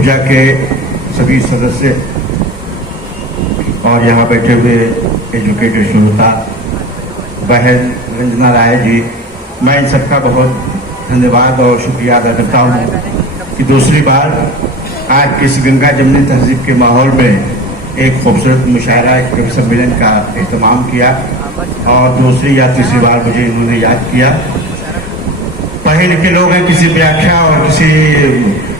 पूजा के सभी सदस्य और यहाँ बैठे हुए एजुकेटेड श्रोता, बहन रंजना राय जी, मैं इन सबका बहुत धन्यवाद और शुक्रिया अदा करता हूँ कि दूसरी बार आज इस गंगा जमनी तहजीब के माहौल में एक खूबसूरत मुशायरा, एक कवि सम्मेलन का एहतमाम किया और दूसरी या तीसरी बार मुझे इन्होंने याद किया। पढ़े लिखे लोग हैं, किसी व्याख्या और किसी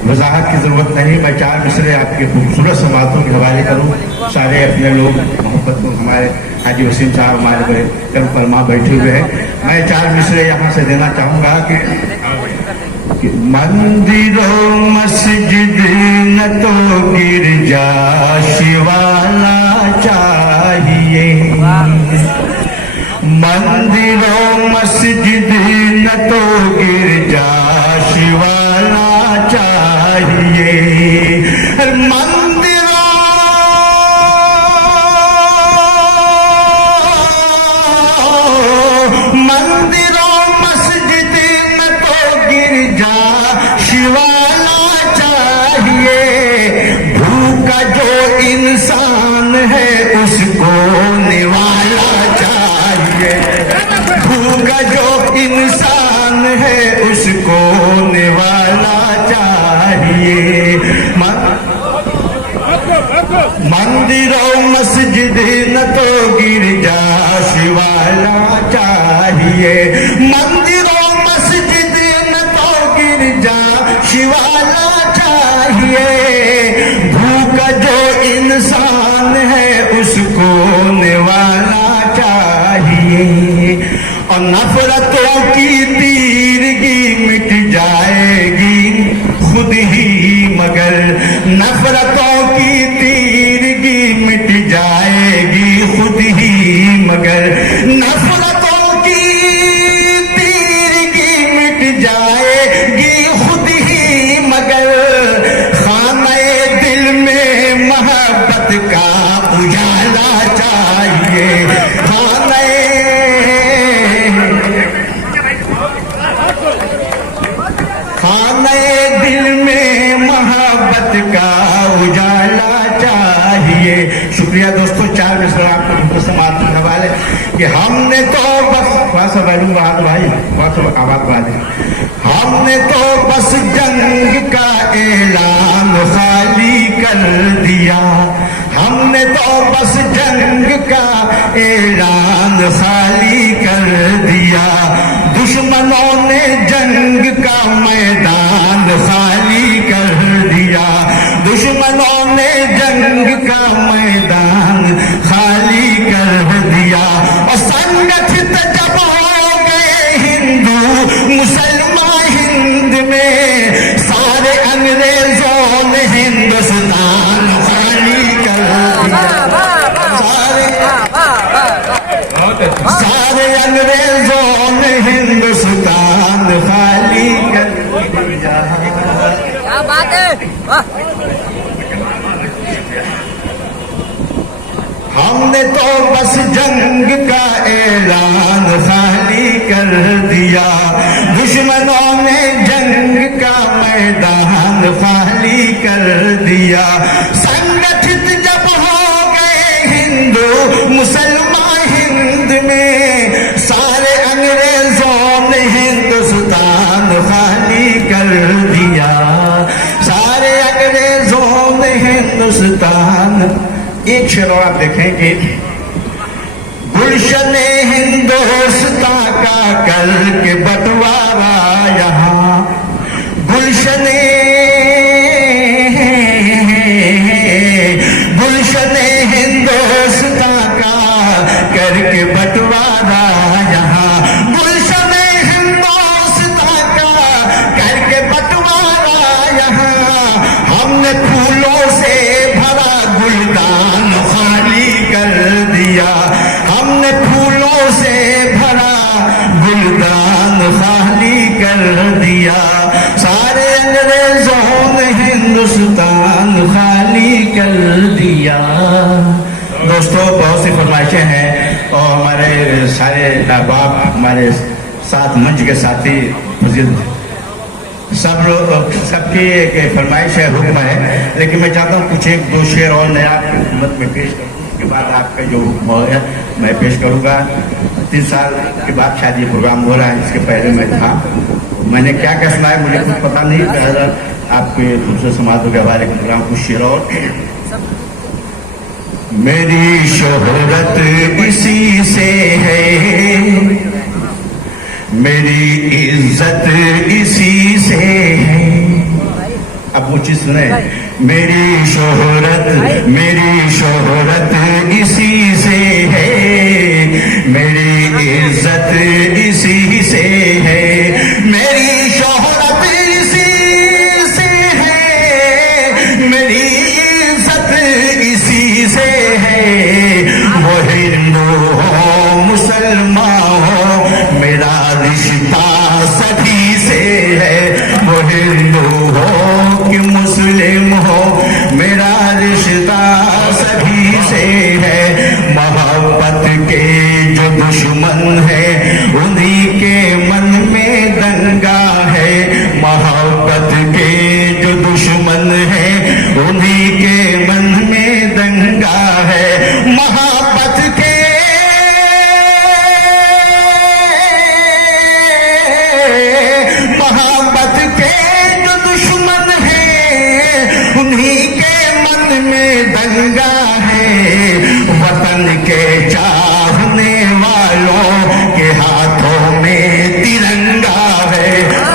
वजाहत की जरूरत नहीं। मैं 4 मिसरे आपके खूबसूरत समातों के हवाले करूँ। सारे अपने लोग मोहब्बत को, हमारे हाजी वसीम साहब हमारे बड़े कम फरमा बैठे हुए हैं। मैं 4 मिसरे यहाँ से देना चाहूँगा कि मंदिरों मस्जिद न तो गिरजा शिवाला चाहिए, मंदिरों मस्जिद न तो गिरजा शिवाला चाहिए। मंदिरों मस्जिद न तो गिरजा शिवाला चाहिए। भूखा जो इंसान है उसको निवाला चाहिए, भूखा जो इंसान है उसको निवाला चाहिए। मंदिरों मस्जिद न तो गिरजा शिवाला चाहिए, मंदिरों मस्जिद न तो गिरजा शिवाला चाहिए। भूखा जो इंसान है उसको निवाला चाहिए। और नफरतों की तीरगी मिट जाएगी खुद ही, मगर नफरतों की तीरगी मिट जाएगी खुद ही, मगर नफरतों की तीरगी मिट जाएगी खुद ही, मगर खाने दिल में मोहब्बत का उजाला चाहिए। खाने दिल में मोहब्बत का उजाला चाहिए। शुक्रिया दोस्तों। 4 मिसरा आपको समाप्त करने वाले कि हमने तो बस थोड़ा सा वैल्यू बात भाई, थोड़ा सा आवाज बात, हमने तो बस जंग का ऐलान खाली कर दिया, हमने तो बस जंग का ऐलान खाली कर दिया। दुश्मनों ने जंग का मैदान खाली कर दिया, दुश्मनों ने जंग का मैदान खाली कर दिया। और संगठित जब हो गए हिंदू मुसलमान हिंद में, सारे अंग्रेजों ने हिंदुस्तान खाली कर दिया, सारे अंग्रेजों ने हिंदुस्तान खाली कर दिया। क्या बात है। हमने तो बस जंग का ऐलान खाली कर दिया, दुश्मनों ने जंग का मैदान खाली कर दिया। संगठित जब हो गए हिंदू मुसलमान हिंद में, सारे अंग्रेजों ने हिंदुस्तान खाली कर दिया, सारे अंग्रेजों ने हिंदुस्तान। एक शेर और आप देखें कि गुलशने हिंदुस्तान का कल के बंटवारा यहाँ, गुलशने हिंदुस्तान का करके बंटवारा यहाँ, गुलशने हिंदुस्तान का करके बंटवारा यहाँ। हमने फूलों से भरा गुलदान खाली कर दिया, हमने फूलों से भरा गुलदान खाली कर दिया। सारे अंग्रेजों ने हिंदुस्तान खाली कर दिया। दोस्तों बहुत सी फरमाइशें हैं और हमारे सारे अहबाब, हमारे साथ मंच के साथी सब लोग सबकी एक फरमाइश है, हुक्म है, लेकिन मैं चाहता हूँ कुछ एक दो शेर और नया खिदमत में पेश करूँ। उसके बाद आपका जो हुक्म है मैं पेश करूँगा। 3 साल के बाद शायद ये प्रोग्राम हो रहा है, इसके पहले मैं था, मैंने क्या क्या सुना है मुझे कुछ पता नहीं। आपके दूसरे समाज के हवाले प्रोग्राम कुछ शेर और। मेरी शोहरत इसी से है, मेरी इज्जत इसी से है। अब वो चीज सुने, मेरी शोहरत इसी से है, मेरी इज्जत इसी से है, मेरी शोहरत इसी से है, मेरी इज्जत इसी से है। वो हिंदू हो मुसलमान हो मेरा रिश्ता सभी से है, वो हिंदू हो कि मुस्लिम हो मेरा रिश्ता सभी से है। मोहब्बत के जो दुश्मन है उन्हीं के मन में दंगा है, मोहब्बत के जो दुश्मन है उन्हीं के मन में दंगा है। मोहब्बत के जो दुश्मन है उन्हीं के मन में दंगा है। वतन के चाहने वालों के हाथों में तिरंगा है,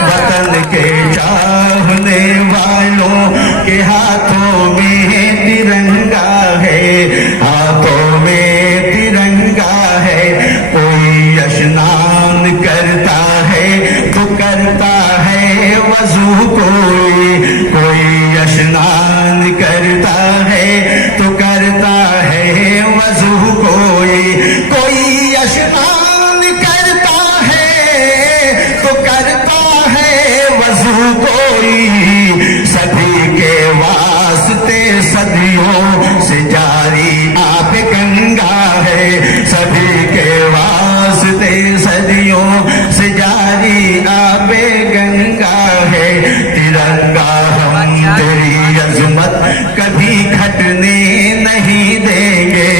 वतन के चाहने वालों के हाथों में तिरंगा है, हाथों में तिरंगा है। कोई स्नान करता है तो करता है वजू, कोई स्नान करता है तो करता है वजू, कोई स्नान करता है तो करता है वजू, सभी के वास्ते सदियों से जारी आप गंगा है, सभी के वास्ते सदियों से जारी आप गंगा है। तिरंगा हम तेरी अजमत कभी घटने नहीं देंगे,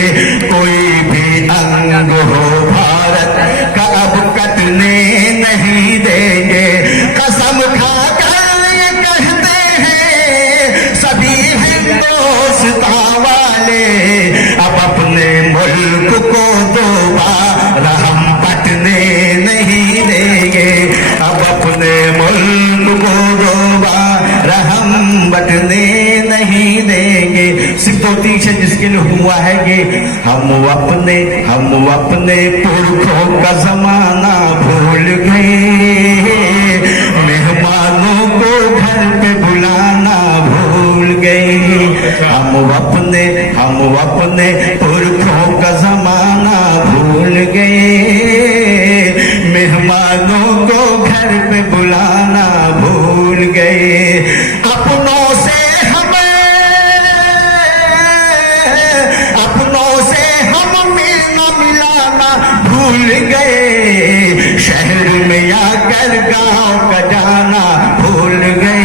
कोई भी अंग हो भारत का अब कटने नहीं देंगे। कसम खाकर ये कहते हैं सभी हिंदुस्तान वाले, अब अपने मुल्क को दोबारा हम बटने नहीं देंगे, अब अपने मुल्क को दोबारा हम बटने नहीं देंगे। सिर्फ 2-3 से जिसके लिए हुआ है कि हम अपने पुरखों का जमाना भूल गए, मेहमानों को घर पे बुलाना भूल गए। हम अपने पुरखों का जमाना भूल गए, मेहमानों को घर पे बुलाना भूल गए। अपनों से हम मिलना मिलाना भूल गए, शहर में आकर गांव का जाना भूल गए।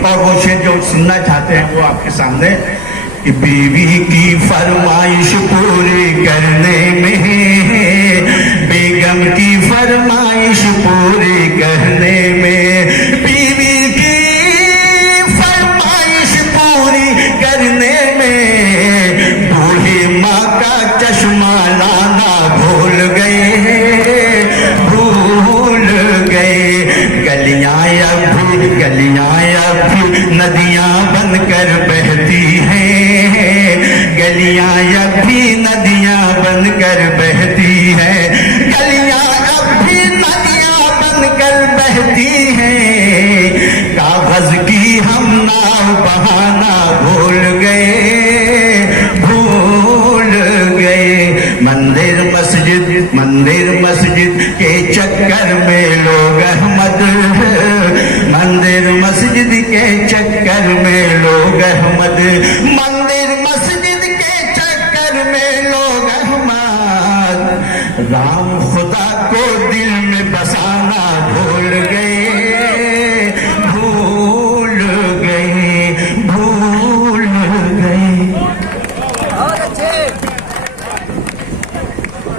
और वो शेर जो सुनना चाहते हैं वो आपके सामने, कि बीवी की फरमाइश पूरी करने में, बेगम की फरमाइश पूरी करने में, बीवी की फरमाइश पूरी करने में, बूढ़ी माँ का चश्मा लाना भूल गए। गलियां अब भी नदियां बनकर बहती हैं, गलियां अब भी नदियां बनकर बहती हैं, गलियां अब भी नदियां बनकर बहती हैं। कागज की हम नाव बहाना भूल गए। मंदिर मस्जिद के चक्कर में लोग अहमद, मंदिर मस्जिद के चक्कर में लोग अहमद, मंदिर मस्जिद के चक्कर में लोग अहमद। राम खुद